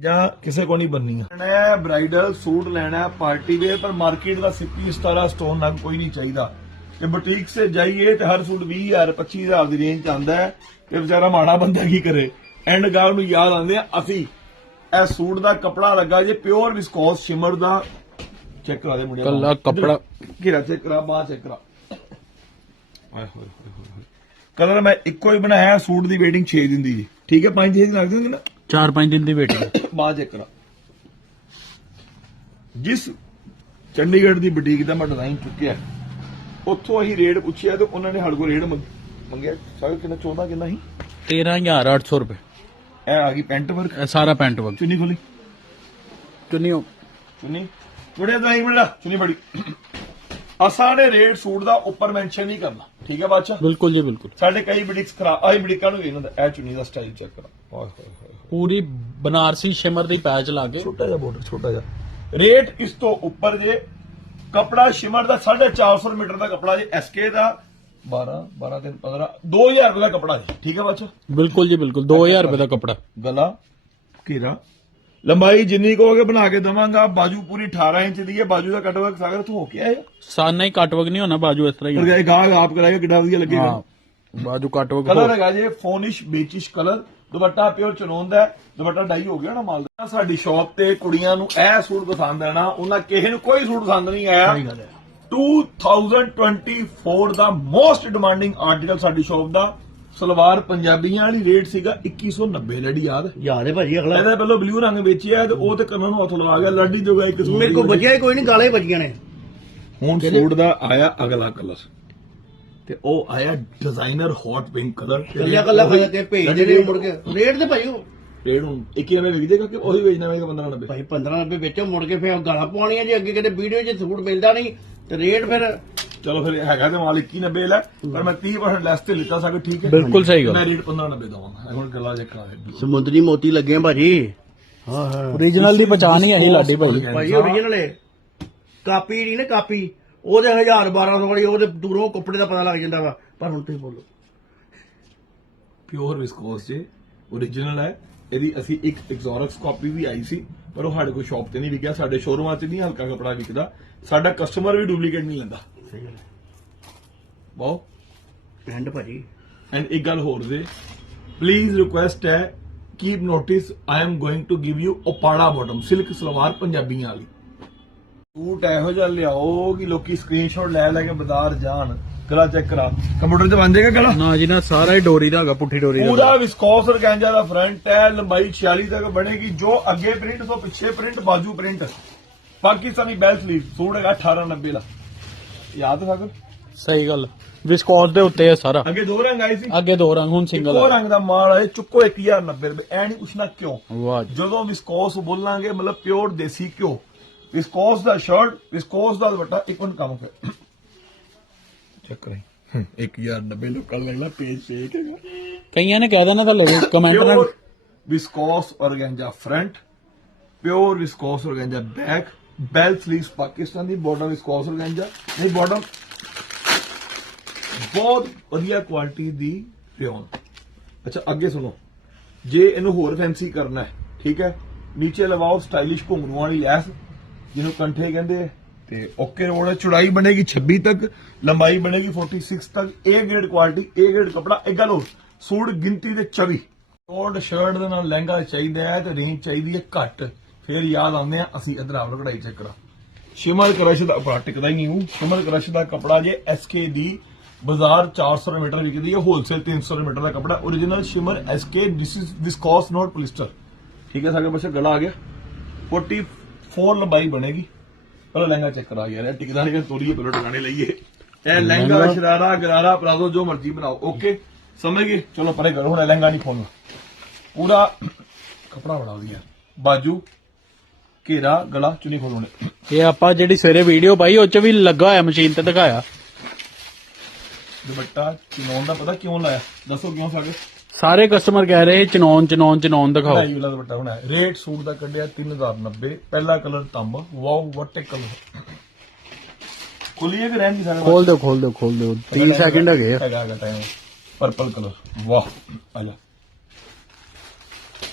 ਜਾਂ ਕਿਸੇ ਕੋ ਨਹੀਂ ਬੰਨੀ ਲੈਣਾ ਹੈ ਬ੍ਰਾਈਡਲ ਸੂਟ ਲੈਣਾ ਹੈ ਪਾਰਟੀ ਵੇਅਰ ਪਰ ਮਾਰਕੀਟ ਦਾ ਸਿੱਪੀ ਸਤਾਰਾ ਸਟੋਨ ਨਾਲ ਕੋਈ ਨਹੀਂ ਚਾਹੀਦਾ। ਕਿ ਬੁਟੀਕ ਸੇ ਜਾਈਏ ਤੇ ਹਰ ਸੂਟ 20000 25000 ਦੀ ਰੇਂਜ ਚ ਆਂਦਾ ਹੈ ਤੇ ਵਿਚਾਰਾ ਮਾੜਾ ਬੰਦਾ ਕੀ ਕਰੇ? ਐਂਡ ਗਾਹ ਨੂੰ ਯਾਦ ਆਉਂਦੇ ਆ ਅਸੀਂ ਇਹ ਸੂਟ ਦਾ ਕਪੜਾ ਲੱਗਾ ਜੇ ਪਿਓਰ ਵਿਸਕੋਸ ਸ਼ਿਮਰ ਦਾ। ਚੈੱਕ ਕਰਾ ਦੇ ਮੁੰਡਿਆ ਕੱਲਾ ਕੱਪੜਾ। ਘੇਰਾ ਚੈੱਕ ਕਰਾ ਬਾਹਰ ਚੈੱਕ ਕਰਾ। ਆਏ ਹੋਏ ਹੋਏ ਹੋਏ। ਕਲਰ ਮੈਂ ਇੱਕੋ ਹੀ ਬਣਾਇਆ ਸੂਟ ਦੀ ਵੇਟਿੰਗ 6 ਦਿਨ ਦੀ ਜੀ। ਠੀਕ ਹੈ 5 ਦਿਨ ਲੱਗ ਜਾਣਗੇ ਨਾ? 4-5 ਦਿਨ ਦੀ ਵੇਟਿੰਗ ਬਾਅਦ ਕਰਾ। ਜਿਸ ਚੰਡੀਗੜ੍ਹ ਦੀ ਬੁਟੀਕ ਦਾ ਮੈਂ ਡਿਜ਼ਾਈਨ ਚੁੱਕਿਆ ਉੱਥੋਂ ਅਸੀਂ ਰੇਟ ਪੁੱਛਿਆ ਤੇ ਉਹਨਾਂ ਨੇ ਸਾਡੇ ਕੋਲ ਰੇਟ ਮੰਗ- ਮੰਗਿਆ। ਸਾਰਾ ਕਿੰਨਾ 14 ਕਿੰਨਾ ਸੀ? 13800 ਰੁਪਏ। ਇਹ ਆ ਗਈ ਪੈਂਟ ਵਰਕ ਇਹ ਸਾਰਾ ਪੈਂਟ ਵਰਕ ਚੁੰਨੀ ਖੋਲੀ? ਚੁੰਨੀਓ ਚੁੰਨੀ? ਬੜੇ ਤਾਂ ਹੀ ਬੜਾ ਚੁੰਨੀ ਬੜੀ। ਅਸਾਂ ਨੇ ਰੇਟ ਸੂਟ ਦਾ ਉੱਪਰ ਮੈਂਸ਼ਨ ਨਹੀਂ ਕਰਨਾ। ਠੀਕ ਹੈ ਬਾਦਸ਼ਾਹ ਬਿਲਕੁਲ ਜੀ ਬਿਲਕੁਲ। ਸਾਡੇ ਕਈ ਬੁਟੀਕਸ ਖਰਾਬ ਆਈ ਬੁਟੀਕਾਂ ਨੂੰ ਵੀ ਇਹਨਾਂ ਦਾ ਇਹ ਚੁੰਨੀ ਦਾ ਸਟਾਈਲ ਚੈੱਕ ਕਰਾ। ਓਏ ਹੋਏ ਹੋਏ। ਪੂਰੀ ਬਨਾਰਸੀ ਸ਼ਿਮਰ ਦੀ ਪੈਚ ਲਾ ਕੇ। ਛੋਟਾ ਜਿਹਾ ਬਾਰਡਰ ਛੋਟਾ ਜਿਹਾ। ਰੇਟ ਇਸ ਤੋਂ ਉੱਪਰ ਜੇ ਕਪੜਾ ਸ਼ਿਮਰ ਦਾ 450 ਮੀਟਰ ਦਾ ਕਪੜਾ ਜੇ ਐਸਕੇ ਦਾ 12 12 3 15 2000 ਰੁਪਏ ਦਾ ਕਪੜਾ ਜੀ। ਠੀਕ ਹੈ ਬੱਚਾ ਬਿਲਕੁਲ ਜੀ ਬਿਲਕੁਲ 2000 ਰੁਪਏ ਦਾ ਕੱਪੜਾ। ਗਲਾ ਘੇਰਾ। ਲੰਬਾਈ ਜਿੰਨੀ ਕਹੋਗੇ ਬਣਾ ਕੇ ਦਵਾਂਗਾ ਬਾਜੂ ਪੂਰੀ 18 ਇੰਚ ਦੀ ਹੈ ਬਾਜੂ ਦਾ ਕਟਵਰਕ ਸਾਗਰ ਤੋਂ ਹੋ ਕੇ ਆਇਆ। ਸਾਨਾ ਹੀ ਕੱਟ ਵਰਕ ਨਹੀਂ ਹੋਣਾ ਬਾਜੂ ਇਸ ਤਰ੍ਹਾਂ ਹੀ ਗਾਹ ਆਪ ਕਰਾਏਗਾ ਕਿੱਡਾ ਵਧੀਆ ਲੱਗੇਗਾ। ਬਾਜੂ ਕੱਟ ਵਰਕ ਕਲਰ ਹੈਗਾ ਜੇ ਫੋਨਿਸ਼ ਬੇਚਿਸ਼ ਕਲਰ ਦੁਪੱਟਾ ਪਿਓਰ ਚਨੋਨ ਦਾ ਦੁਪੱਟਾ ਡਾਈ ਹੋ ਗਿਆ ਨਾ ਮਾਲ ਦਾ। ਸਾਡੀ ਸ਼ਾਪ ਤੇ ਕੁੜੀਆਂ ਨੂੰ ਇਹ ਸੂਟ ਪਸੰਦ ਆਣਾ ਉਹਨਾਂ ਕਿਸੇ ਨੂੰ ਕੋਈ ਸੂਟ ਪਸੰਦ ਨਹੀਂ ਆਇਆ। 2024 ਦਾ ਮੋਸਟ ਡਿਮਾਂਡਿੰਗ ਆਰਟੀਕਲ ਸਾਡੀ ਸ਼ਾਪ ਦਾ ਸਲਵਾਰ ਪੰਜਾਬੀਆਂ ਵਾਲੀ ਰੇਟ ਸੀਗਾ 2190 ਲੈਡੀ ਯਾਦ? ਯਾਦ ਹੈ ਭਾਜੀ ਅਗਲਾ। ਇਹਦਾ ਪਹਿਲਾਂ ਬਲੂ ਰੰਗ ਵੇਚਿਆ ਤੇ ਉਹ ਤੇ ਕੰਨਾਂ ਨੂੰ ਹੱਥ ਲਵਾ ਗਿਆ ਲੱਡੀ ਜੋਗਾ ਇੱਕ ਸੂਟ ਮੇਰੇ ਕੋਲ ਬਚਿਆ ਕੋਈ ਨਹੀਂ ਗਾਲਾਂ ਵੱਜੀਆਂ ਨੇ। ਹੁਣ ਸੂਟ ਦਾ ਆਇਆ ਅਗਲਾ ਕਲਰ ਤੇ ਉਹ ਆਇਆ ਡਿਜ਼ਾਈਨਰ ਹੌਟ ਪਿੰਕ ਕਲਰ ਕੱਲਿਆ ਕੱਲਾ ਖਾ ਕੇ ਭੇਜਦੇ ਨੇ ਮੁੜ ਕੇ ਰੇਟ ਤੇ ਭਾਈ ਉਹ। ਰੇਟ ਹੁਣ 21 ਨਵੇਂ ਵਿਕ ਜਾਏਗਾ ਕਿ ਉਹੀ ਵੇਚਣਾ ਹੋਵੇਗਾ 1590 ਭਾਈ 15 ਰੁਪਏ ਵਿੱਚੋਂ ਮੁੜ ਕੇ ਫੇਰ ਗਾਲਾਂ ਪਾਉਣੀਆਂ ਜੇ ਅੱਗੇ ਕਿਤੇ ਵੀਡੀਓ 'ਚ ਸੂਟ ਮਿਲਦਾ ਨਹੀਂ ਤੇ ਰੇਟ ਫਿਰ ਚਲੋ ਫਿਰ ਹੈਗਾ ਤੇ ਮਾਲ 2190 ਲੈ ਪਰ ਮੈਂ 30% ਲੈਸ ਤੇ ਲਿੱਤਾ ਸਾਡਾ ਠੀਕ ਹੈ। ਬਿਲਕੁਲ ਸਹੀ ਗੱਲ। ਮੈਂ ਰੇਟ 1590 ਦਵਾਂਗਾ। ਹੁਣ ਗੱਲਾਂ ਜੇ ਕਰਾ ਸਮੁੰਦਰੀ ਮੋਤੀ ਲੱਗੇ ਆ ਭਾਜੀ। ਹਾਂ ਹਾਂ। ਓਰੀਜਨਲ ਦੀ ਪਛਾਣ ਹੀ ਆਹੀ ਲਾਡੀ ਭਾਈ। ਭਾਈ ਓਰੀਜਨਲ ਹੈ ਕਾਪੀ ਨਹੀਂ ਨਾ ਕਾਪੀ। ਉਹਦੇ 1000 1200 ਵਾਲੀ ਉਹਦੇ ਦੂਰੋਂ ਕੱਪੜੇ ਦਾ ਪਤਾ ਲੱਗ ਜਾਂਦਾ ਵਾ ਪਰ ਹੁਣ ਤੁਸੀਂ ਬੋਲੋ। ਪਿਓਰ ਵਿਸਕੋਸ ਜੇ origignal ਹੈ ਇਹਦੀ ਅਸੀਂ ਇੱਕ ਐਗਜ਼ੋਰਕਸ ਕਾਪੀ ਵੀ ਆਈ ਸੀ ਪਰ ਉਹ ਸਾਡੇ ਕੋਲ ਸ਼ਾਪ ਤੇ ਨਹੀਂ ਵਿਕਿਆ ਸਾਡੇ ਸ਼ੋਰੂਮਾਂ 'ਚ ਨਹੀਂ ਹਲਕਾ ਕਪੜਾ ਵਿਕਦਾ ਸਾਡਾ ਕਸਟਮਰ ਵੀ ਡੁਪਲੀਕੇਟ ਨਹੀਂ ਲੈਂਦਾ। ਸਹੀ ਗੱਲ ਹੈ। ਬਹੁਤ ਪੈਂਟ ਭਾਜੀ। ਐਂਡ ਇੱਕ ਗੱਲ ਹੋਰ ਜੇ ਪਲੀਜ਼ ਰਿਕੁਐਸਟ ਹੈ keep notice I am going to give you ਓਪਾੜਾ bottom silk salwar ਪੰਜਾਬੀਆਂ ਵਾਲੀ। ਸੂਟ ਇਹੋ ਜਿਹਾ ਲਿਆਓ ਕਿ ਲੋਕੀ ਸਕਰੀਨਸ਼ਾਟ ਲੈ ਲੈ ਕੇ ਬਾਜ਼ਾਰ ਜਾਣ। ਗਲਾ ਚੈੱਕ ਕਰਾ। ਕੰਪਿਊਟਰ ਤੇ ਬਣ ਜਾਏਗਾ ਗਲਾ ਨਾ ਜੀ ਨਾ ਸਾਰਾ ਹੀ ਡੋਰੀ ਦਾ ਹੈਗਾ ਪੁੱਠੀ ਡੋਰੀ ਦਾ ਪੂਰਾ ਵਿਸਕੋਸ ਔਰਗੈਂਜਾ ਦਾ ਫਰੰਟ ਹੈ ਲੰਬਾਈ 46 ਤੱਕ ਬਣੇਗੀ ਜੋ ਅੱਗੇ ਪ੍ਰਿੰਟ ਤੋਂ ਪਿੱਛੇ ਪ੍ਰਿੰਟ ਬਾਜੂ print Pakistani bell sleeve suit ਹੈਗਾ 1890 ਦਾ। ਯਾਦ ਸਾਗਰ? ਸਹੀ ਗੱਲ। ਵਿਸਕੋਸ ਦੇ ਉੱਤੇ ਹੈ ਸਾਰਾ। ਅੱਗੇ ਦੋ ਰੰਗ ਆਏ ਸੀ। ਅੱਗੇ ਦੋ ਰੰਗ ਹੁਣ ਸਿੰਗਲ ਇੱਕੋ ਰੰਗ ਦਾ ਮਾਲ ਆਏ ਚੁੱਕੋ 1090 ਰੁਪਏ। ਐ ਨਹੀਂ ਪੁੱਛਣਾ ਕਿਉਂ? ਜਦੋਂ ਵਿਸਕੋਸ ਬੋਲਾਂਗੇ ਮਤਲਬ ਪਿਓਰ ਦੇਸੀ ਘਿਓ। ਵਿਸਕੋਸ ਦਾ ਸ਼ਰਟ ਵਿਸਕੋਸ ਦਾ ਦੁਪੱਟਾ ਇੱਕ ਮਿੰਟ ਕੰਮ ਕਰ। ਚੈੱਕ ਕਰਾਈ 1090 ਲੋਕਾਂ ਨੂੰ ਲੱਗਦਾ ਪੇਜ ਫੇਕ ਹੈਗਾ ਕਈਆਂ ਨੇ ਕਹਿ ਦੇਣਾ ਤਾਂ ਲੋਕ ਕਮੈਂਟ ਨਾਲ। Pure viscose organza front pure viscose organza back bell sleeves Pakistan ਦੀ ਬਾਟਮ ਵਿਸਕੋਸ ਔਰਗੈਂਜਾ ਇਹ ਬਾਟਮ ਬਹੁਤ ਵਧੀਆ ਕੁਆਲਿਟੀ ਦੀ ਰਿਓਨ ਅੱਛਾ ਅੱਗੇ ਸੁਣੋ। ਜੇ ਇਹਨੂੰ ਹੋਰ ਫੈਂਸੀ ਕਰਨਾ ਹੈ ਠੀਕ ਹੈ? ਨੀਚੇ ਲਵਾਓ ਸਟਾਈਲਿਸ਼ ਘੁੰਗਰੂਆਂ ਵਾਲੀ ਲੈਸ ਜਿਹਨੂੰ ਕੰਠੇ ਕਹਿੰਦੇ ਆ, ਤੇ ਓਕੇ ਰੋਡ ਚੌੜਾਈ ਬਣੇਗੀ 26 ਤੱਕ ਲੰਬਾਈ ਬਣੇਗੀ 46 ਤੱਕ। A grade quality A grade ਕਪੜਾ ਇਹ ਗੱਲ ਹੋਰ ਸੂਟ ਗਿਣਤੀ ਦੇ 24 ਸ਼ੋਰਟ ਸ਼ਰਟ ਦੇ ਨਾਲ ਲਹਿੰਗਾ ਚਾਹੀਦਾ ਹੈ ਤੇ ਰੇਂਜ ਚਾਹੀਦੀ ਹੈ ਘੱਟ। ਫਿਰ ਯਾਦ ਆਉਂਦੇ ਆ ਅਸੀਂ ਇਧਰ ਆਵਲ ਕਢਾਈ ਚੈੱਕ ਕਰਾ। ਸ਼ਿਮਰ ਕਰਸ਼ ਦਾ ਆਪਣਾ ਟਿਕਦਾ ਹੀ ਨਹੀਂ ਹੂੰ। ਸ਼ਿਮਰ ਕਰਸ਼ ਦਾ ਕਪੜਾ ਜੇ SK ਦੀ ਬਾਜ਼ਾਰ 400 ਰੁਪਏ ਮੀਟਰ ਵਿਕਦੀ ਹੈ ਹੋਲਸੇਲ 300 ਰੁਪਏ ਮੀਟਰ ਦਾ ਕਪੜਾ। Origignal shimmer SK this is viscose not polyester ਠੀਕ ਹੈ ਸਾਡੇ ਪਾਸੇ ਗਲਾ ਆ ਗਿਆ। 44 ਲੰਬਾਈ ਬਣੇਗੀ। ਪਹਿਲਾਂ ਲਹਿੰਗਾ ਚੈੱਕ ਕਰਾ ਯਾਰ ਇਹ ਟਿਕਦਾ ਨਹੀਂ ਤੋੜੀਏ ਪਹਿਲਾਂ ਟਿਕਾਣੇ ਲਈਏ। ਇਹ ਲਹਿੰਗਾ ਸ਼ਰਾਰਾ ਗਰਾਰਾ ਪਲਾਜ਼ੋ ਜੋ ਮਰਜ਼ੀ ਬਣਾਓ। ਓਕੇ ਸਮਝ? ਗਏ ਚਲੋ ਪਰੇ ਕਰੋ ਹੁਣ ਲਹਿੰਗਾ ਨਹੀਂ ਖੋਲਣਾ ਪੂਰਾ ਕਪੜਾ ਬੜਾ ਵਧੀਆ ਬਾਜੂ ਘੇਰਾ ਗਲਾ ਚੁੰਨੀ ਖੋਲਣੇ ਇਹ ਆਪਾਂ ਜਿਹੜੀ ਸਵੇਰੇ ਵੀਡੀਓ ਪਾਈ ਉਹ ਚ ਵੀ ਲੱਗਾ ਹੋਇਆ ਮਸ਼ੀਨ ਤੇ ਦਿਖਾਇਆ। ਦੁਪੱਟਾ ਚਨੌਨ ਦਾ ਪਤਾ ਕਿਉਂ ਲਾਇਆ? ਦੱਸੋ ਕਿਉਂ ਸਾਡੇ? ਸਾਰੇ ਕਸਟਮਰ ਕਹਿ ਰਹੇ ਚਨੌਨ ਚਨੌਨ ਚਨੌਨ ਦਿਖਾਓ। ਢਾਈ ਵਾਲਾ ਦੁਪੱਟਾ ਬਣਾਇਆ ਰੇਟ ਸੂਟ ਦਾ ਕੱਢਿਆ 3090 ਪਹਿਲਾ ਕਲਰ ਤਾਂਬਾ। ਵਾਓ ਵਾਟ ਅ ਕਲਰ ਖੁੱਲੀਏ ਕਿ ਰਹਿਣ ਦੀ ਸਾਰੇ ਖੋਲ ਦਿਓ ਖੋਲ ਦਿਓ ਖੋਲ ਦਿਓ। 30 ਸੈਕਿੰਡ ਹੈਗੇ ਆ। ਹੈਗਾ ਹੈਗਾ ਟਾਈਮ ਪਰਪਲ ਕਲਰ ਵਾਹ ਆ ਜਾ।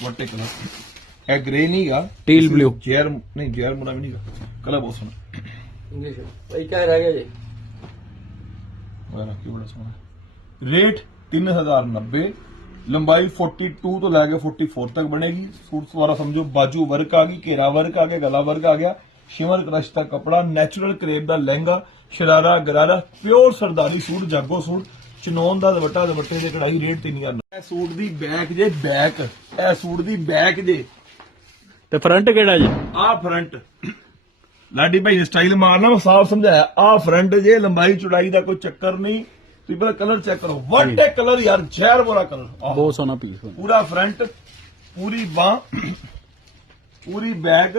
ਵਾਟ ਅ ਕਲਰ ਇਹ ਗ੍ਰੇ ਨਹੀਂਗਾ Teal blue. ਜੈਰ ਨਹੀਂ ਜੈਰ ਮੁਨਾ ਵੀ ਨਹੀਂਗਾ ਕਲਰ ਬਹੁਤ ਸੋਹਣਾ। ਇੰਗਲਿਸ਼ ਭਾਈ ਕਿਆ ਰਹਿ ਗਿਆ ਜੀ? ਵਾਹ ਕੀ ਬੜਾ ਸੋਹਣਾ। ਰੇਟ 3090 ਲੰਬਾਈ 42 ਤੋਂ ਲੈ ਕੇ 44 ਤੱਕ ਬਣੇਗੀ। ਸੂਟ ਸਵਾਰਾ ਸਮਝੋ ਬਾਜੂ ਵਰਕ ਆ ਗਈ ਘੇਰਾ ਵਰਕ ਆ ਗਿਆ ਗਲਾ ਵਰਕ ਆ ਗਿਆ। ਸ਼ਿਮਰ ਕ੍ਰਸ਼ ਦਾ ਕਪੜਾ ਨੈਚੁਰਲ ਕਰੇਪ ਦਾ ਲਹਿੰਗਾ ਸ਼ਰਾਰਾ ਗਰਾਰਾ ਪਿਓਰ ਸਰਦਾਰੀ ਸੂਟ ਜਾਗੋ ਸੂਟ ਚਨੌਨ ਦਾ ਦੁਪੱਟਾ ਦੁਪੱਟੇ ਦੇ ਕਢਾਈ ਰੇਟ 3000 ਇਹ ਸੂਟ ਦੀ ਬੈਕ ਜੇ ਬੈਕ ਇਹ ਸੂਟ ਦੀ ਬੈਕ ਜੇ। ਤੇ ਫਰੰਟ ਕਿਹੜਾ ਜੀ? ਆਹ ਫਰੰਟ ਲਾਡੀ ਭਾਈ ਨੇ ਸਟਾਈਲ ਮਾਰਨਾ ਮੈਂ ਸਾਫ਼ ਸਮਝਾਇਆ ਆਹ ਫਰੰਟ ਜੇ ਲੰਬਾਈ ਚੌੜਾਈ ਦਾ ਕੋਈ ਚੱਕਰ ਨਹੀਂ। ਤੁਸੀਂ ਪਹਿਲਾਂ ਕਲਰ ਚੈੱਕ ਕਰੋ। ਵਾਟ ਏ ਕਲਰ ਯਾਰ ਜ਼ਹਿਰ ਵਾਲਾ ਕਲਰ ਬਹੁਤ ਸੋਹਣਾ ਪੀਸ ਪੂਰਾ ਫਰੰਟ ਪੂਰੀ ਬਾਹ ਪੂਰੀ ਬੈਗ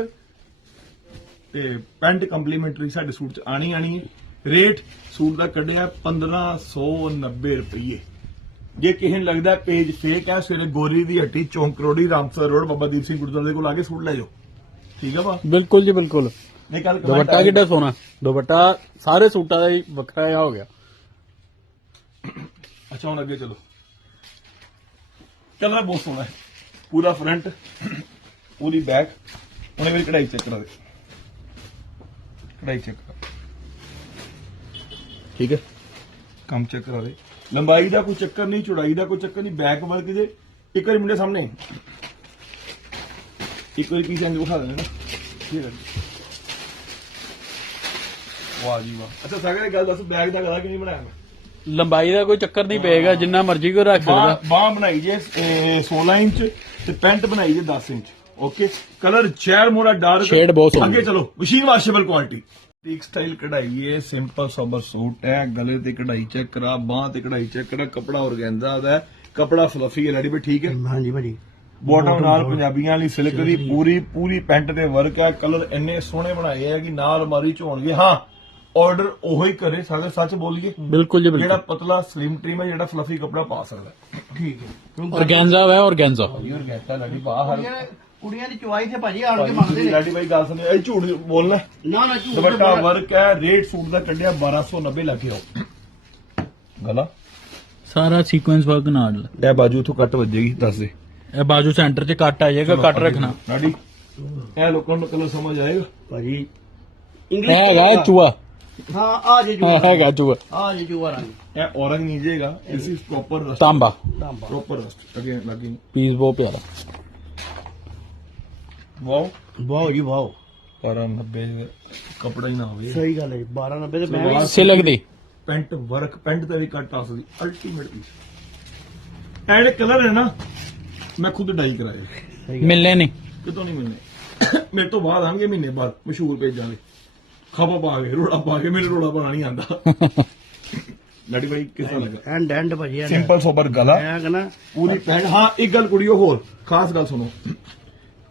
ਤੇ ਪੈਂਟ ਕੰਪਲੀਮੈਂਟਰੀ ਸਾਡੇ ਸੂਟ ਚ ਆਣੀ ਆਣੀ ਹੈ। ਰੇਟ ਸੂਟ ਦਾ ਕੱਢਿਆ 1590 ਰੁਪਏ ਜੇ ਕਿਸੇ ਨੂੰ ਲੱਗਦਾ ਪੇਜ ਫੇਕ ਹੈ ਸਵੇਰੇ ਗੋਰੀ ਦੀ ਹੱਟੀ ਚੌਂਕ ਰੋੜੀ ਰਾਮਸਰ ਰੋਡ ਬਾਬਾ ਦੀਪ ਸਿੰਘ ਗੁਰਦੁਆਰੇ ਦੇ ਕੋਲ ਆ ਕੇ ਸੂਟ ਲੈ ਜਾਓ। ਠੀਕ ਆ ਬਾ ਬਿਲਕੁਲ ਜੀ ਬਿਲਕੁਲ। ਨਹੀਂ ਕੱਲ ਦੁਪੱਟਾ ਕਿੱਡਾ ਸੋਹਣਾ। ਦੁਪੱਟਾ ਸਾਰੇ ਸੂਟਾਂ ਦਾ ਹੀ ਵੱਖਰਾ ਹੋ ਗਿਆ। ਅੱਛਾ, ਹੁਣ ਅੱਗੇ ਚਲੋ। ਕਲਰ ਬਹੁਤ ਸੋਹਣਾ ਹੈ। ਪੂਰਾ ਫਰੰਟ ਪੂਰੀ ਬੈਕ ਉਹਨੇ ਮੇਰੀ ਕਢਾਈ ਚੈੱਕ ਕਰਾ ਦੇ। ਕਢਾਈ ਚੈੱਕ ਠੀਕ ਹੈ? ਕੰਮ ਚੈੱਕ ਕਰਾ ਦੇ। ਲੰਬਾਈ ਦਾ ਕੋਈ ਚੱਕਰ ਨਹੀਂ, ਚੌੜਾਈ ਦਾ ਕੋਈ ਚੱਕਰ ਨਹੀਂ ਬੈਕ ਵਰਕ ਜੇ। ਇੱਕ ਵਾਰੀ ਮੁੰਡੇ ਸਾਹਮਣੇ। ਇੱਕ ਵਾਰੀ ਪੀਸ ਐਂਡ ਵਿਖਾ ਦੇਣਾ ਨਾ। ਠੀਕ ਹੈ ਵਾਹ ਜੀ ਵਾਹ। ਅੱਛਾ, ਸਾਗਰ ਇਹ ਗੱਲ ਦੱਸ ਬੈਗ ਦਾ ਗਲਾ ਕਿਵੇਂ ਬਣਾਇਆ ਮੈਂ? ਲੰਬਾਈ ਦਾ ਕੋਈ ਚੱਕਰ ਨਹੀਂ ਪਏਗਾ ਜਿੰਨਾ ਮਰਜ਼ੀ ਕੋਈ ਰੱਖ ਸਕਦਾ। ਬਾਹ ਬਣਾਈ ਜੇ ਇਹ, 16 ਇੰਚ ਤੇ ਪੈਂਟ ਬਣਾਈ ਜੇ 10 ਇੰਚ। ਓਕੇ? ਕਲਰ ਚੈਰ ਮੋੜਾ ਡਾਰਕ। Shade ਬਹੁਤ ਸੋਹਣੀ। ਅੱਗੇ ਚਲੋ ਮਸ਼ੀਨ ਵਾਸ਼ੇਬਲ ਕੁਆਲਿਟੀ ਟੀਕ ਸਟਾਈਲ ਕਢਾਈ ਹੈ ਸਿੰਪਲ ਸੋਬਰ ਸੂਟ ਹੈ ਗਲੇ ਤੇ ਕਢਾਈ ਚੈੱਕ ਕਰਾ ਬਾਹ ਤੇ ਕਢਾਈ ਚੈੱਕ ਕਰਾ ਕਪੜਾ ਔਰਗੈਂਜ਼ਾ ਦਾ ਹੈ ਕਪੜਾ ਫਲਫੀ ਹੈ ਰੈਡੀ ਵੀ ਠੀਕ ਹੈ? ਹਾਂਜੀ ਭਾਜੀ। ਬਾਟਮ ਨਾਲ ਪੰਜਾਬੀਆਂ ਵਾਲੀ ਸਿਲਕ ਦੀ ਪੂਰੀ ਪੂਰੀ ਪੈਂਟ ਤੇ ਵਰਕ ਹੈ ਕਲਰ ਇੰਨੇ ਸੋਹਣੇ ਬਣਾਏ ਆ ਕਿ ਨਾਲ ਅਲਮਾਰੀ ਚ ਹੋਣਗੇ। ਹਾਂ ਆਰਡਰ ਉਹੋ ਹੀ ਕਰੇ ਸਾਡੇ ਸੱਚ ਬੋਲੀਏ। ਬਿਲਕੁਲ ਜੀ ਜਿਹੜਾ ਬਿਲਕੁਲ ਪਤਲਾ ਸਲਿਮ ਟ੍ਰਿਮ ਹੈ ਜਿਹੜਾ ਫਲਫੀ ਕਪੜਾ ਪਾ ਸਕਦਾ। ਠੀਕ ਹੈ। ਔਰਗੈਂਜ਼ਾ ਹੈ ਔਰਗੈਂਜ਼ਾ ਯਾਰ ਗੈਟਾ ਲੱਗੀ ਬਾਹਰ ਕੁੜੀਆਂ- ਕੁੜੀਆਂ ਦੀ ਚੁਆਈ ਤੇ ਭਾਜੀ ਆਣ ਕੇ ਮੰਗਦੇ ਨੇ। ਲਾਡੀ ਬਾਈ ਗੱਲ ਸੁਣਿਓ ਇਹ ਝੂਠ ਬੋਲਣਾ। ਨਾ ਨਾ ਝੂਠ ਦੁਪੱਟਾ ਤੇ ਵਰਕ ਹੈ ਰੇਟ ਸੂਟ ਦਾ ਕੱਢਿਆ 1290 ਲੱਗੇ ਹੋ ਗਲਾ? ਸਾਰਾ ਸੀਕੁਐਂਸ ਵਰਕ ਨਾਲ। ਇਹ ਬਾਜੂ ਇਥੋਂ ਕੱਟ ਵੱਜੇਗੀ ਦੱਸ ਦੇ। ਇਹ ਬਾਜੂ ਸੈਂਟਰ 'ਚ ਕੱਟ ਆ ਜਾਏਗਾ ਕੱਟ ਰੱਖਣਾ। ਲਾਡੀ ਇਹ ਲੋਕਾਂ ਨੂੰ ਕਲਰ ਸਮਝ ਆਏਗਾ। ਭਾਜੀ ਇਹ ਹੈਗਾ ਚੂਆ ਹਾਂ ਆ ਜੇ ਜੂਆ ਹੈਗਾ ਆ ਜੇ ਜੂਆ ਰੰਗ। ਇਹ ਔਰੰਗ ਨਹੀਂ ਜੇਗਾ ਇਸ ਇਜ਼ ਪ੍ਰੋਪਰ ਰਸਟ ਤਾਂਬਾ। ਤਾਂਬਾ। ਪ੍ਰੋਪਰ ਰਸਟ ਅਗੇ ਲੱਗੀ। ਪੀਸ ਬਹੁਤ ਪਿਆਰਾ। ਵਾਓ। ਵਾਓ ਜੀ ਵਾਓ। 1290 ਕਪੜਾ ਹੀ ਨਾ ਹੋਵੇ। ਸਹੀ ਗੱਲ ਹੈ 1290 ਤੇ ਮੈਂ ਵੀ ਸਿਲਕ ਦੀ। ਪੈਂਟ ਵਰਕ ਪੈਂਟ ਤੇ ਵੀ ਕੱਟ ਆ ਸਕਦੀ ਅਲਟੀਮੇਟ ਪੀਸ ਐਂਡ ਕਲਰ ਹੈ ਨਾ ਮੈਂ ਖੁਦ ਡਾਈ ਕਰਾਇਆ। ਮਿਲਨੇ ਨਹੀਂ। ਕਿਤੋਂ ਨਹੀਂ ਮਿਲਨੇ ਮੇਰੇ ਤੋਂ ਬਾਅਦ ਆਣਗੇ ਮਹੀਨੇ ਬਾਅਦ ਮਸ਼ਹੂਰ ਪੇਜਾਂ ਦੇ। ਖਪਾ ਪਾ ਕੇ ਰੋੜਾ ਪਾ ਕੇ ਮੈਨੂੰ ਰੋੜਾ ਪਾਣਾ ਨਹੀਂ ਆਂਦਾ ਲੜੀ ਬਾਈ ਕਿਸਾ ਲੱਗਾ? ਐਂਡ ਐਂਡ ਭਾਜੀ ਐਂਡ। ਸਿੰਪਲ ਸੋਬਰ ਗਲਾ। ਮੈਂ ਕਹਿੰਦਾ ਪੂਰੀ ਪੈਂਟ ਹਾਂ ਇੱਕ ਗੱਲ ਕੁੜੀਓ ਹੋਰ। ਖਾਸ ਗੱਲ ਸੁਣੋ।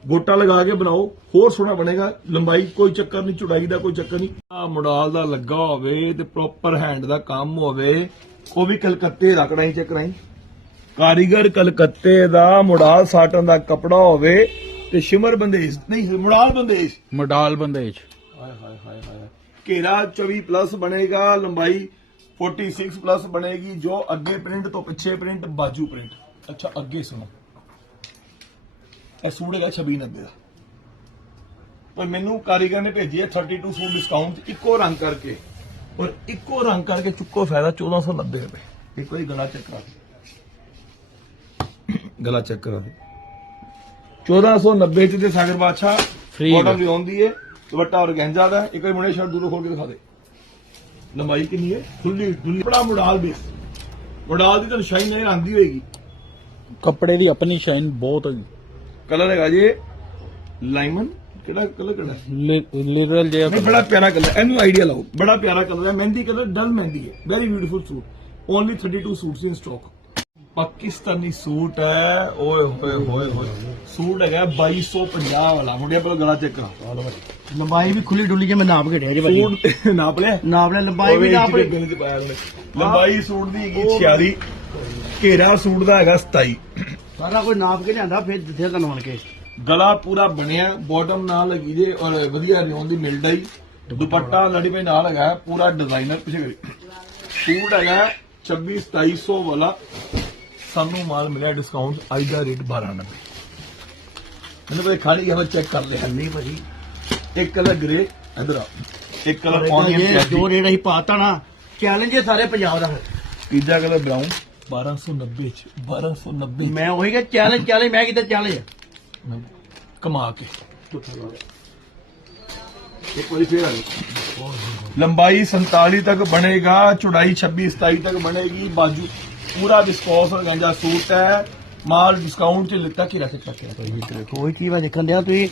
ਗੋਟਾ ਲਗਾ ਕੇ ਬਣਾਓ ਹੋਰ ਸੋਹਣਾ ਬਣੇਗਾ। ਲੰਬਾਈ ਕੋਈ ਚੱਕਰ ਨਹੀਂ ਚੌੜਾਈ ਦਾ ਕੋਈ ਚੱਕਰ ਨਹੀਂ। ਆ ਮੋਡਾਲ ਦਾ ਲੱਗਾ ਹੋਵੇ ਤੇ ਪ੍ਰੋਪਰ ਹੈਂਡ ਦਾ ਕੰਮ ਹੋਵੇ ਉਹ ਵੀ ਕਲਕੱਤੇ ਦਾ ਕੜਾਈ ਚ ਕਰਾਈ ਕਾਰੀਗਰ ਕਲਕੱਤੇ ਦਾ ਮੋਡਾਲ ਸਾਟਨ ਦਾ ਕਪੜਾ ਹੋਵੇ ਤੇ ਸ਼ਿਮਰ ਬੰਦੇਸ਼ ਨਹੀਂ ਮੋਡਾਲ ਬੰਦੇਸ਼ ਮਡਾਲ ਬੰਦੇ 'ਚ ਹਾਏ ਹਾਏ ਹਾਏ ਹਾਏ। ਘੇਰਾ 24 ਪਲੱਸ ਬਣੇਗਾ ਲੰਬਾਈ 46 ਪਲੱਸ ਬਣੇਗੀ ਜੋ ਅੱਗੇ ਪ੍ਰਿੰਟ ਤੋਂ ਪਿੱਛੇ ਪ੍ਰਿੰਟ ਬਾਜੂ ਪ੍ਰਿੰਟ ਅੱਛਾ ਅੱਗੇ ਸੁਣੋ। ਇਹ ਸੂਟ ਹੈਗਾ 2690 ਦਾ। ਪਰ ਮੈਨੂੰ ਕਾਰੀਗਰ ਨੇ ਭੇਜੀ ਹੈ 32 ਸੂਟ ਡਿਸਕਾਊਂਟ ਇੱਕੋ ਰੰਗ ਕਰਕੇ। ਔਰ ਇੱਕੋ ਰੰਗ ਕਰਕੇ ਚੁੱਕੋ ਫਾਇਦਾ 1490 ਰੁਪਏ। ਇੱਕ ਵਾਰੀ ਗਲਾ ਚੈੱਕ ਕਰਾ ਗਲਾ ਚੈੱਕ ਕਰਾ ਦੇ 1490 ਚ ਤੇ ਸਾਗਰ ਬਾਦਸ਼ਾਹ Free ਬਾਟਮ। ਵੀ ਆਉਂਦੀ ਹੈ ਦੁਪੱਟਾ ਔਰਗੈਂਜ਼ਾ ਦਾ ਹੈ। ਇੱਕ ਵਾਰੀ ਮੁੰਡੇ ਸ਼ਰਟ ਦੂਰੋਂ ਖੋਲ ਕੇ ਦਿਖਾ ਦੇ। ਲੰਬਾਈ ਕਿੰਨੀ ਹੈ? ਖੁੱਲੀ ਡੁੱਲੀ ਬੜਾ ਮੁਡਾਲ ਬੇਸ ਮੁਡਾਲ ਦੀ ਤੁਹਾਨੂੰ ਸ਼ਾਈਨ ਨਹੀਂ ਆਂਦੀ ਹੋਏਗੀ। ਕੱਪੜੇ ਦੀ ਆਪਣੀ ਸ਼ਾਈਨ ਬਹੁਤ ਹੈਗੀ ਕਲਰ ਹੈਗਾ ਜੀ ਲਾਈਮਨ। ਕਿਹੜਾ ਕਲਰ ਕਿਹੜਾ ਹੈ? ਲਿਟਰਲ ਜਿਹਾ ਨਹੀਂ ਬੜਾ ਪਿਆਰਾ ਕਲਰ ਇਹਨੂੰ ਆਈਡੀਆ ਲਾਓ। ਬੜਾ ਪਿਆਰਾ ਕਲਰ ਹੈ। ਮਹਿੰਦੀ ਕਲਰ ਡਲ ਮਹਿੰਦੀ ਹੈ। Very beautiful suit only 32 suits in stock Pakistani suit ਹੈ। ਓਏ ਹੋਏ ਹੋਏ ਹੋਏ। ਸੂਟ ਹੈਗਾ 2250 ਵਾਲਾ। ਮੁੰਡਿਆ ਪਹਿਲਾਂ ਗਲਾ ਚੈੱਕ ਕਰਾ। ਲੰਬਾਈ ਵੀ ਖੁੱਲੀ ਡੁੱਲੀ ਜੇ ਮੈਂ ਨਾਪ ਕੇ ਢਿਆ ਜੀ ਭਾਜੀ। ਸੂਟ ਨਾਪ ਲਿਆ? ਨਾਪ ਲੈ ਲੰਬਾਈ ਵੀ ਨਾਪ ਲਈ ਗਲੇ ਤੇ ਪਾਇਆ ਉਹਨੇ। ਲੰਬਾਈ ਸੂਟ ਦੀ ਹੈਗੀ 46 ਘੇਰਾ ਸੂਟ ਦਾ ਹੈਗਾ 27 ਸਾਰਾ ਕੋਈ ਨਾਪ ਕੇ ਲਿਆਂਦਾ ਫਿਰ ਦਿੱਤੇ ਤੁਹਾਨੂੰ ਆਣ ਕੇ। ਗਲਾ ਪੂਰਾ ਬਣਿਆ ਬਾਟਮ ਨਾਲ ਲੱਗੀ ਜੇ ਔਰ ਵਧੀਆ ਰਿਓਨ ਦੀ ਮਿਲਦਾ ਹੀ। ਦੁਪੱਟਾ ਲੜੀ ਪਈ ਨਾਲ ਹੈਗਾ ਪੂਰਾ ਡਿਜ਼ਾਈਨਰ ਪਿੱਛੇ। ਕਰੀ ਸੂਟ ਹੈਗਾ 26 2700 ਵਾਲਾ। ਸਾਨੂੰ ਮਾਲ ਮਿਲਿਆ ਡਿਸਕਾਊਂਟ ਅੱਜ ਦਾ ਰੇਟ 1290 ਮੈਨੂੰ ਕੋਈ ਖਾਣੀ ਹੈ ਮੈਂ ਚੈੱਕ ਕਰ ਲਿਆ। ਨਹੀਂ ਭਾਜੀ। ਇੱਕ ਕਲਰ ਗ੍ਰੇ ਇਧਰ ਆ। ਇੱਕ ਕਲਰ ਇਹ ਔਨੀਅਨ ਜੋ ਰੇਟ ਅਸੀਂ ਪਾਤਾ ਨਾ ਚੈਲੰਜ ਹੈ ਸਾਰੇ ਪੰਜਾਬ ਦਾ। ਤੀਜਾ ਕਲਰ ਬ੍ਰਾਊਨ 1290 ਚ 1290 ਮੈਂ ਉਹੀ ਕਿ ਚੈਲੰਜ ਚੈਲੰਜ ਮੈਂ ਕਿਤੇ ਚੈਲੰਜ ਕਮਾ ਕੇ। ਇੱਕ ਵਾਰੀ ਫੇਰ ਆ ਜਾਓ। ਲੰਬਾਈ 47 ਤੱਕ ਬਣੇਗਾ ਚੌੜਾਈ 26 27 ਤੱਕ ਬਣੇਗੀ ਬਾਜੂ ਪੂਰਾ ਵਿਸਕੋਸ ਔਰਗੈਂਜਾ ਸੂਟ ਹੈ ਮਾਲ ਡਿਸਕਾਊਂਟ ਚ ਲਿੱਤਾ ਕਿ ਰੱਖ ਚੱਕਿਆ ਕੋਈ ਚੀਜ਼ ਮੈਂ ਦੇਖਣ ਦਿਆ ਤੁਸੀਂ?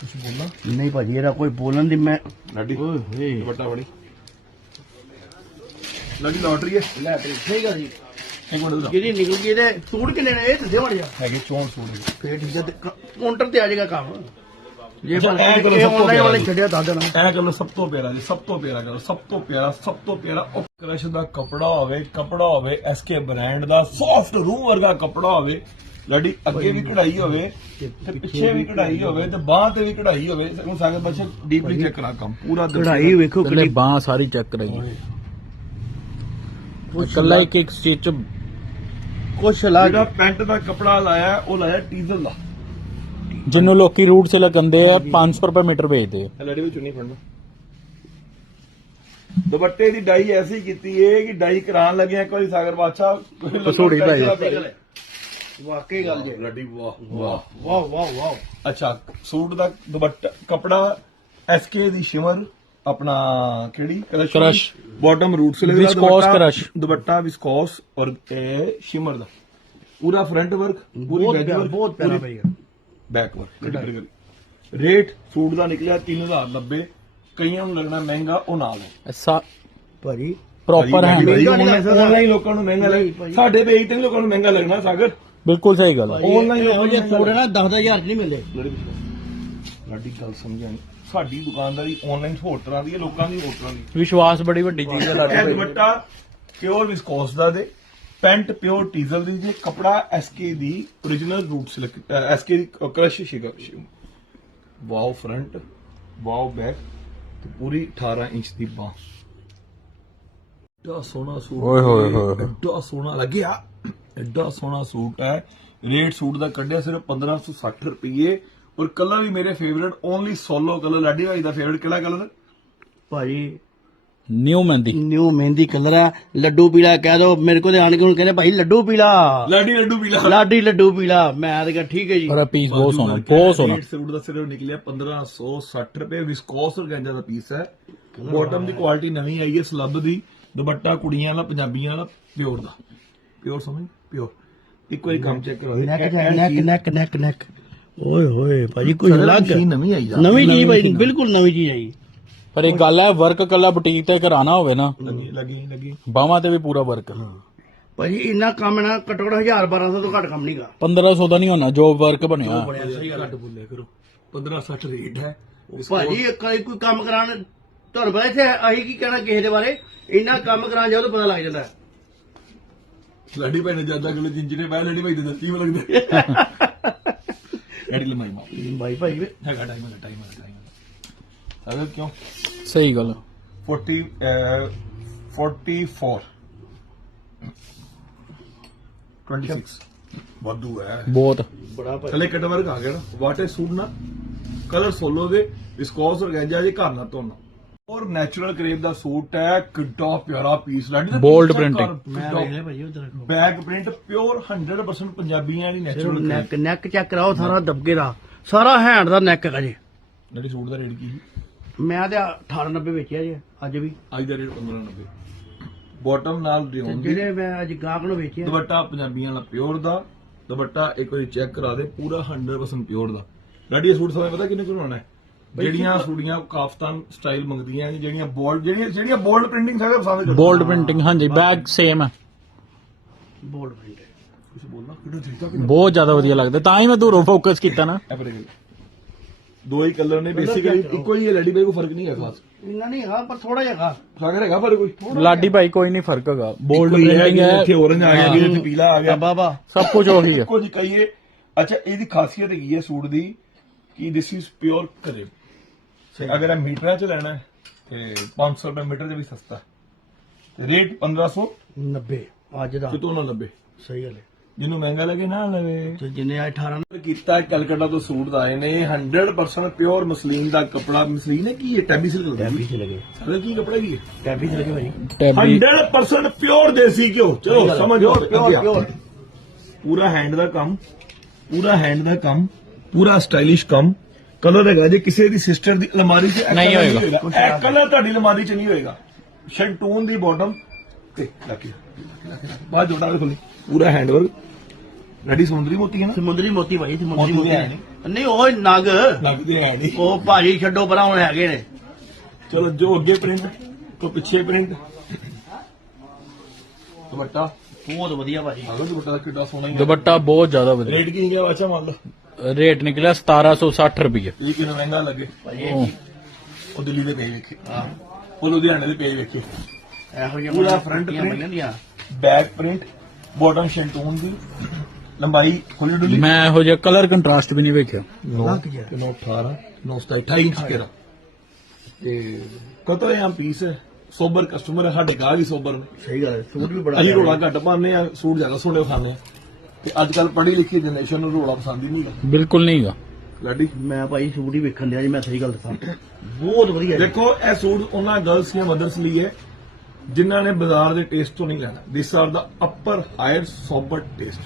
ਤੁਸੀਂ ਬੋਲਣਾ? ਨਹੀਂ ਭਾਜੀ ਇਹਦਾ ਕੋਈ ਬੋਲਣ ਦੀ ਮੈਂ ਲਾਡੀ ਓਏ ਹੋਏ ਦੁਪੱਟਾ ਬੜੀ ਲਾਡੀ ਲੋਟਰੀ ਹੈ। ਲੈ ਤੇ ਠੀਕ ਆ ਜੀ। ਇੱਕ ਮਿੰਟ ਰੁਕ ਜਿਹੜੀ ਨਿਕਲ ਗਈ ਤੇ ਸੂਟ ਕਿੰਨੇ ਨੇ? ਇਹ ਦੱਸਿਓ ਮੜ ਜਾ ਹੈਗੇ 64 ਸੂਟ। ਫੇਰ ਠੀਕ ਹੈ ਤੇ ਕ- ਕਾਊਂਟਰ ਤੇ ਆ ਜਾਏਗਾ ਕੰਮ। ਜੇ ਅੱਛਾ, ਭਾਵੇਂ ਐਂ ਕਰੋ, ਇਹ ਸਭ ਤੋਂ ਆਨਲਾਈਨ ਵਾਲੇ ਪਿਆਰਾ। ਛੱਡਿਆ ਦੱਸ ਦੇਣਾ ਇਹ ਕਲਰ ਸਭ ਤੋਂ ਪਿਆਰਾ ਜੀ ਸਭ ਤੋਂ ਪਿਆਰਾ ਕਲਰ ਸਭ ਤੋਂ ਪਿਆਰਾ ਸਭ ਤੋਂ ਪਿਆਰਾ ਉਹ ਕ੍ਰਸ਼ ਦਾ ਕਪੜਾ ਹੋਵੇ ਕਪੜਾ ਹੋਵੇ ਐਸਕੇ ਬ੍ਰਾਂਡ ਦਾ ਸੌਫਟ ਰੂਹ ਵਰਗਾ ਕਪੜਾ ਹੋਵੇ ਲਾਡੀ ਅੱਗੇ ਵੀ ਕਢਾਈ ਹੋਵੇ ਤੇ ਪਿੱਛੇ ਵੀ ਕਢਾਈ ਹੋਵੇ ਤੇ ਬਾਹ ਤੇ ਵੀ ਕਢਾਈ ਹੋਵੇ ਹੁਣ ਸਾਰੇ ਬੱਚੇ ਡੀਪਲੀ ਚੈੱਕ ਕਰਾ ਕੰਮ ਪੂਰਾ ਦਿਲ ਕਢਾਈ ਵੇਖੋ ਥੱਲੇ ਕਿੰਨੀ ਬਾਹ ਸਾਰੀ ਚੈੱਕ ਕਰਾਈ। ਕੱਲਾ ਇੱਕ ਇੱਕ ਸਟਿਚ ਚ ਕੁਛ ਜਿਹੜਾ ਪੈਂਟ ਦਾ ਕਪੜਾ ਲਾਇਆ ਉਹ ਲਾਇਆ ਡੀਜ਼ਲ ਦਾ। ਜਿਹਨੂੰ ਲੋਕੀ ਰੂਟ ਸੇ ਲਗੰਦੇ ਆ 500 ਰੁਪਏ ਮੀਟਰ ਵੇਚਦੇ ਆ। ਲੜੀ ਵਿੱਚ ਚੁੰਨੀ ਫੜਨਾ। ਦੁਪੱਟੇ ਦੀ ਡਾਈ ਐਸੀ ਕੀਤੀ ਏ ਕਿ ਡਾਈ ਕਰਾਉਣ ਲੱਗੇ ਇੱਕ ਵਾਰੀ ਸਾਗਰ ਬਾਦਸ਼ਾਹ ਪਸੂੜੀ ਭਾਈ। ਵਾਕਈ ਗੱਲ ਜੇ। ਲੜੀ ਵਾਹ ਵਾਹ। ਵਾਹ ਵਾਹ ਵਾਹ। ਅੱਛਾ ਸੂਟ ਦਾ ਦੁਪੱਟਾ ਕਪੜਾ ਐਸਕੇ ਦੀ ਸ਼ਿਮਰ ਆਪਣਾ ਕਿਹੜੀ? Crush। ਬਾਟਮ ਰੂਟਸ ਲੱਗਦਾ Viscose dupatta- crush। Dupatta viscose ਔਰ ਇਹ ਸ਼ਿਮਰ ਦਾ। ਪੂਰਾ ਫਰੰਟ ਵਰਕ ਪੂਰੀ ਬਹੁਤ ਬੈਕ ਪਿਆਰਾ ਵਰਕ ਬਹੁਤ ਪਿਆਰਾ ਭਈਆ ਬੈਕ ਵਰਕ ਰੇਟ ਸੂਟ ਦਾ ਨਿਕਲਿਆ 3090 ਕਈਆਂ ਨੂੰ ਲੱਗਣਾ ਮਹਿੰਗਾ ਉਹ ਨਾਲ ਹੈ। ਸਾ ਭਾਜੀ। ਪ੍ਰੋਪਰ ਹੈ। ਆਨਲਾਈਨ ਲੋਕਾਂ ਨੂੰ ਮਹਿੰਗਾ ਲੱਗ। ਸਾਡੇ ਵੇਚ ਤੇ ਲੋਕਾਂ ਨੂੰ ਮਹਿੰਗਾ ਲੱਗਣਾ ਸਾਗਰ। ਬਿਲਕੁਲ ਸਹੀ ਗੱਲ ਹੈ। Online ਇਹੋ ਜਿਹੇ ਹੈ ਨਾ 10000 ਚ ਨਹੀਂ ਮਿਲਦੇ। ਲਾਡੀ ਗੱਲ ਸਮਝਾਣੀ। ਸਾਡੀ ਦੁਕਾਨਦਾਰੀ ਆਨਲਾਈਨ ਹੋਰ ਤਰ੍ਹਾਂ ਦੀ ਹੈ ਲੋਕਾਂ ਦੀ ਹੋਰ ਤਰ੍ਹਾਂ ਦੀ। ਵਿਸ਼ਵਾਸ ਬੜੀ ਵੱਡੀ ਚੀਜ਼ ਹੈ ਭਾਈ ਦੁਪੱਟਾ ਪਿਓਰ ਵਿਸਕੋਸ ਦਾ ਦੇ। ਪੈਂਟ ਪਿਓਰ ਟੀਜ਼ਲ ਦੀ ਜੇ ਕਪੜਾ ਐਸਕੇ ਦੀ origignal ਰੂਟ ਸਿਲਕ ਐਸਕੇ ਦੀ ਕ੍ਰਸ਼ ਸ਼ਿਗਾ। ਵਾਓ ਫਰੰਟ ਵਾਓ ਬੈਕ ਤੇ ਪੂਰੀ 18 ਇੰਚ ਦੀ ਬਾਹ। ਐਡਾ ਸੋਹਣਾ ਸੂਟ ਓਏ ਹੋਏ ਹੋਏ ਹੋਏ। ਐਡਾ ਸੋਹਣਾ ਲੱਗਿਆ। ਐਡਾ ਸੋਹਣਾ ਸੂਟ ਹੈ। ਰੇਟ ਸੂਟ ਦਾ ਕੱਢਿਆ ਸਿਰਫ 1560 ਰੁਪਏ ਔਰ ਕਲਰ ਵੀ ਮੇਰੇ favourite only solo colour Ladi ਭਾਈ ਦਾ ਫੇਵਰਿਟ ਕਿਹੜਾ ਕਲਰ ਭਾਜੀ new mehndi. New mehndi colour ਆ ਲੱਡੂ ਪੀਲਾ ਕਹਿ ਦੋ ਮੇਰੇ ਕੋਲ ਆਣ ਕੇ ਹੁਣ ਕਹਿੰਦੇ ਭਾਈ ਲੱਡੂ ਪੀਲਾ। ਲਾਡੀ ਲੱਡੂ ਪੀਲਾ। ਲਾਡੀ ਲੱਡੂ ਪੀਲਾ ਮੈਂ ਤਾਂ ਕਿਹਾ ਠੀਕ ਹੈ ਜੀ। ਪਰ ਪੀਸ ਬਹੁਤ ਸੋਹਣਾ ਬਹੁਤ ਸੋਹਣਾ। ਰੇਟ ਸੂਟ ਦਾ ਸਿਰਫ ਨਿਕਲਿਆ 1560 ਰੁਪਏ ਵਿਸਕੋਸ ਔਰਗੈਂਜਾ ਦਾ ਪੀਸ ਹੈ। ਬਾਟਮ ਦੀ ਕੁਆਲਿਟੀ ਨਵੀਂ ਆਈ ਹੈ ਸਲੱਬ ਦੀ। ਦੁਪੱਟਾ ਕੁੜੀਆਂ ਵਾਲਾ ਪੰਜਾਬੀਆਂ ਵਾਲਾ ਪਿਓਰ ਦਾ। ਪਿਓਰ ਸਮਝ? ਪਿਓਰ ਇੱਕ ਵਾਰੀ ਕੰਮ ਚੈੱਕ ਕਰੋ neck neck neck neck neck ਓਏ ਹੋਏ ਭਾਜੀ ਕੋਈ ਅਲੱਗ। ਚੀਜ਼ ਨਵੀਂ ਆਈ ਨਵੀਂ ਚੀਜ਼ ਭਾਈ ਬਿਲਕੁਲ ਨਵੀਂ ਚੀਜ਼ ਆਈ। ਪਰ ਇੱਕ ਗੱਲ ਹੈ ਵਰਕ ਕੱਲਾ ਬੁਟੀਕ ਤੇ ਕਰਾਣਾ ਹੋਵੇ ਨਾ ਲੱਗੀ ਲੱਗੀ ਲੱਗੀ। ਬਾਹਾਂ ਤੇ ਵੀ ਪੂਰਾ ਵਰਕ ਭਾਜੀ ਇੰਨਾ ਕੰਮ ਨਾ ਘੱਟੋ ਘੱਟ 1000 1200 ਤੋਂ ਘੱਟ ਕੰਮ ਨਹੀਂਗਾ। 1500 ਦਾ ਨਹੀਂ ਹੋਣਾ ਜੋ ਵਰਕ ਬਣਿਆ। ਸਹੀ ਗੱਲ ਘੱਟ ਬੋਲਿਆ ਕਰੋ 1560 ਰੇਟ ਹੈ ਭਾਜੀ ਕੋਈ ਕੋਈ ਕੰਮ ਕਰਾਣ ਤੁਹਾਨੂੰ ਪਤਾ ਇੱਥੇ ਅਸੀਂ ਕੀ ਕਹਿਣਾ ਕਿਸੇ ਦੇ ਬਾਰੇ? ਇੰਨਾ ਕੰਮ ਕਰਾਣ ਜਾਓ ਤਾਂ ਪਤਾ ਲੱਗ ਜਾਂਦਾ। ਲਾਡੀ ਨੇ ਜ਼ਿਆਦਾ ਗਲੇ ਜਿੰਜਨੇ ਬਾਹਰ ਲਾਡੀ ਭਾਈ ਦੇ ਦੱਸੀ ਲੱਗਦਾ। ਐਡੀ ਲਮਾਈ ਮਾ ਭਾਈ ਭਾਈ ਹੈਗਾ ਟਾਈਮ ਹੈਗਾ ਟਾਈਮ ਹੈਗਾ ਟਾਈਮ ਹੈਗਾ ਕਿਉਂ? ਸਹੀ ਗੱਲ 40 uh, 44 26 ਵਾਧੂ ਹੈ। ਬਹੁਤ। ਬੜਾ ਭਾਈ। ਥੱਲੇ ਕੱਟ ਵਰਕ ਆ ਗਿਆ ਨਾ। ਵਾਟੇ ਸੂਟ ਨਾ। ਕਲਰ ਸੋਲੋ ਦੇ ਵਿਸਕੋਸ ਔਰਗੈਂਜਾ ਜੇ ਘਰ ਨਾ ਧੋਣਾ। ਔਰ ਨੈਚੁਰਲ ਕਰੇਵ ਦਾ ਸੂਟ ਹੈ। ਕਿੱਡਾ ਪਿਆਰਾ ਪੀਸ ਲਾਡੀ ਦਾ Bold printing। ਮੈਂ ਵੇਖ ਲਿਆ ਭਾਜੀ ਉਧਰ ਬੈਕ ਪ੍ਰਿੰਟ ਪਿਓਰ 100% ਪੰਜਾਬੀਆਂ ਦੀ ਨੈਚੁਰਲ ਨੈਕ ਨੈਕ ਚੈੱਕ ਕਰਾਓ ਸਾਰਾ ਦਬਕੇ ਦਾ। ਸਾਰਾ ਹੈਂਡ ਦਾ ਨੈਕ ਹੈ ਜੀ। ਜਿਹੜੀ ਸੂਟ ਦਾ ਰੇਟ ਕੀ ਸੀ? ਮੈਂ ਤੇ 1890 ਵੇਚਿਆ ਜੀ ਅੱਜ ਵੀ। ਅੱਜ ਦਾ ਰੇਟ 1590 ਬਾਟਮ ਨਾਲ ਰਿਓਨ ਦੀ। ਜਿਹੜੇ ਮੈਂ ਅੱਜ ਗਾਹਕ ਨੂੰ ਵੇਚਿਆ। ਦੁਪੱਟਾ ਪੰਜਾਬੀਆਂ ਦਾ ਪਿਓਰ ਦਾ ਦੁਪੱਟਾ ਇੱਕ ਵਾਰੀ ਚੈੱਕ ਕਰਾ ਦੇ ਪੂਰਾ 100% ਪਿਓਰ ਦਾ। ਇਹ ਸੂਟ ਸਮੇਂ ਪਤਾ ਕਿੰਨੇ ਕੋਲ ਆਉਣਾ ਹੈ ਜਿਹੜੀਆਂ ਸੂੜੀਆਂ ਕਾਫਤਾਨ ਸਟਾਈਲ ਮੰਗਦੀਆਂ ਨੇ ਜਿਹੜੀਆਂ ਬੋਲਡ ਜਿਹੜੀਆਂ ਜਿਹੜੀਆਂ ਬੋਲਡ ਪ੍ਰਿੰਟਿੰਗ ਸਾਰੇ ਪਸੰਦ ਕਰਦੇ ਬੋਲਡ ਪ੍ਰਿੰਟਿੰਗ ਹਾਂਜੀ ਬੈਗ ਸੇਮ ਹੈ। ਬੋਲਡ ਪ੍ਰਿੰਟ ਕੁਝ ਬੋਲਣਾ? ਕਿਹੜਾ ਤਰੀਕਾ ਬਹੁਤ ਜ਼ਿਆਦਾ ਵਧੀਆ ਲੱਗਦਾ। ਤਾਂ ਹੀ ਮੈਂ ਦੂਰੋਂ ਫੋਕਸ ਕੀਤਾ ਨਾ। ਐਵਰੇਜ ਦੋ ਹੀ ਕਲਰ ਨੇ ਬੇਸਿਕਲੀ ਇੱਕੋ ਹੀ ਹੈ ਲਾਡੀ ਬਾਈ ਕੋਈ ਫ਼ਰਕ ਨਹੀਂ ਹੈ ਖਾਸ। ਇੰਨਾ ਨਹੀਂ ਹੈਗਾ ਪਰ ਥੋੜਾ ਜਿਹਾ ਹੈਗਾ। ਸਾਗਰ ਹੈਗਾ ਫ਼ਰਕ ਕੋਈ ਲਾਡੀ ਭਾਈ ਕੋਈ ਨਹੀਂ ਫ਼ਰਕ ਹੈਗਾ। ਬੋਲਡ ਹੈ ਪ੍ਰਿੰਟਿੰਗ ਕਿ ਹੈ। ਇੱਥੇ orange ਆ ਗਿਆ ਇੱਥੇ ਪੀਲਾ ਆ ਗਿਆ। ਬਾਬਾ। ਸਭ ਕੁਝ ਉਹੀ ਹੈ। ਜੀ ਕਹੀਏ ਅੱਛਾ ਇਹਦੀ ਖਾਸੀਅਤ ਹੈਗੀ ਹੈ ਸੂਟ ਦੀ ਕਿ ਦਿਸ ਇਜ਼ ਪਿਓਰ ਕਰੇ। ਤੇ ਅਗਰ ਇਹ ਮੀਟਰਾਂ ਚ ਲੈਣਾ ਹੈ ਤੇ 500 ਰੁਪਏ ਮੀਟਰ ਦੇ ਵੀ ਸਸਤਾ। ਹੈ ਤੇ ਰੇਟ 1500 90 ਅੱਜ ਦਾ। ਕਿਤੋਂ ਨਾ ਲੱਭੇ ਸਹੀ ਗੱਲ ਹੈ। ਜਿਹਨੂੰ ਮਹਿੰਗਾ ਲੱਗੇ ਨਾ ਲਵੇ ਤੇ ਜਿੰਨੇ ਆ 18 ਕੀਤਾ ਕਲਕੱਤਾ ਤੋਂ ਸੂਟ ਆਏ ਨੇ। 100% ਪਿਓਰ ਮਸਲੀਨ ਦਾ ਕਪੜਾ। ਮਸਲੀਨ ਹੈ ਕੀ ਹੈ? ਟੈਬੀ ਸਿਲਕ ਦਾ ਟੈਬੀ ਚ ਲਗੇ ਸਾਡਾ ਕੀ ਕਪੜਾ ਕੀ ਹੈ? ਟੈਬੀ ਚ ਲਗੇ ਭਾਈ। ਟੈਬੀ। 100% ਪਿਓਰ ਦੇਸੀ ਘਿਓ। ਚਲੋ ਸਮਝੋ ਪਿਓਰ ਪਿਓਰ ਪੂਰਾ ਹੈਂਡ ਦਾ ਕੰਮ। ਪੂਰਾ ਹੈਂਡ ਦਾ ਕੰਮ। ਪੂਰਾ ਸਟਾਈਲਿਸ਼ ਕੰਮ। ਕਲਰ ਹੈਗਾ ਜੇ ਕਿਸੇ ਦੀ ਸਿਸਟਰ ਦੀ ਅਲਮਾਰੀ 'ਚ ਇਹ ਨਹੀਂ ਹੋਏਗਾ। ਇਹ ਕਲਰ ਤੁਹਾਡੀ ਅਲਮਾਰੀ 'ਚ ਨਹੀਂ ਹੋਏਗਾ। ਸ਼ੈਂਟੂਨ ਦੀ ਬਾਟਮ ਤੇ ਲੱਗੀ ਬਾਅਦ ਜੋੜਾ ਖੋਲੀ ਪੂਰਾ ਹੈਂਡ ਵਰਕ ਰੈਡੀ ਸਮੁੰਦਰੀ ਮੋਤੀ ਹੈ ਨਾ? ਸਮੁੰਦਰੀ ਮੋਤੀ ਭਾਈ ਸਮੁੰਦਰੀ ਮੋਤੀ ਮੋਤੀ ਹੈ। ਨਹੀਂ। ਨਹੀਂ ਉਹ ਨਗ। ਲੱਗਦੇ ਹੈ ਨਹੀਂ। ਉਹ ਭਾਜੀ ਛੱਡੋ ਪਰਾਂ ਹੁਣ ਹੈਗੇ ਨੇ। ਚਲੋ ਜੋ ਅੱਗੇ ਪ੍ਰਿੰਟ ਕੋ ਪਿੱਛੇ ਪ੍ਰਿੰਟ। ਦੁਪੱਟਾ ਬਹੁਤ ਵਧੀਆ ਭਾਜੀ। ਆਗੋ ਦੁਪੱਟਾ ਦਾ ਕਿੱਡਾ ਸੋਹਣਾ ਹੈ ਦੁਪੱਟਾ ਬਹੁਤ ਜ਼ਿਆਦਾ ਵਧੀਆ। ਰੇਟ ਕੀ ਗਿਆ ਬਾਚਾ ਮੰਨ ਲਓ? ਰੇਟ ਨਿਕਲਿਆ 1760 ਰੁਪਏ ਇਹ ਕਿੰਨਾ ਮਹਿੰਗਾ ਲੱਗੇ? ਭਾਜੀ ਇਹ ਕੀ- ਉਹ ਦਿੱਲੀ ਦੇ ਪੇਜ ਵੇਖੇ। ਹਾਂ। ਉਹ ਲੁਧਿਆਣੇ ਦੇ ਪੇਜ ਵੇਖੇ। ਇਹੋ ਜਿਹੀਆਂ ਪੂਰਾ front print। Back print bottom shantung ਦੀ। ਲੰਬਾਈ ਖੁੱਲੀ ਡੁੱਲੀ? ਮੈਂ ਇਹੋ ਜਿਹਾ ਕਲਰ ਕੰਟਰਾਸਟ ਵੀ ਨਹੀਂ ਵੇਖਿਆ। ਲੱਗ ਜਾ 9 18 9 28 ਇੰਚ ਤੇਰਾ ਤੇ ਕਤਰੇ ਆ ਪੀਸ ਹੈ ਸੋਬਰ ਕਸਟਮਰ ਹੈ ਸਾਡੇ ਗਾਹ ਵੀ ਸੋਬਰ ਨੇ। ਸਹੀ ਗੱਲ ਹੈ ਸੂਟ ਵੀ ਬੜਾ ਅਸੀਂ ਰੋਲਾ ਘੱਟ ਪਾਉਂਦੇ ਆ ਸੂਟ ਜ਼ਿਆਦਾ ਸੋਹਣੇ ਖਾਂਦੇ ਆ ਤੇ ਅੱਜ ਕੱਲ ਪੜ੍ਹੀ ਲਿਖੀ ਜਨਰੇਸ਼ਨ ਨੂੰ ਰੋਲਾ ਪਸੰਦ ਹੀ ਨਹੀਂ ਹੈ। ਬਿਲਕੁਲ ਨਹੀਂਗਾ ਲਾਡੀ? ਮੈਂ ਭਾਈ ਸੂਟ ਹੀ ਵੇਖਣ ਦਿਆ ਜੀ ਮੈਂ ਸਹੀ ਗੱਲ ਦੱਸਾਂ। ਬਹੁਤ ਵਧੀਆ। ਦੇਖੋ ਇਹ ਸੂਟ ਉਹਨਾਂ ਗਰਲਸ ਜਾਂ ਮਦਰਸ ਲਈ ਹੈ ਜਿਨ੍ਹਾਂ ਨੇ ਬਾਜ਼ਾਰ ਦੇ ਟੇਸਟ ਤੋਂ ਨਹੀਂ ਲੈਣਾ। ਦਿਸ ਆਰ ਦਾ ਅਪਰ ਹਾਇਰ ਸੋਬਰ ਟੇਸਟ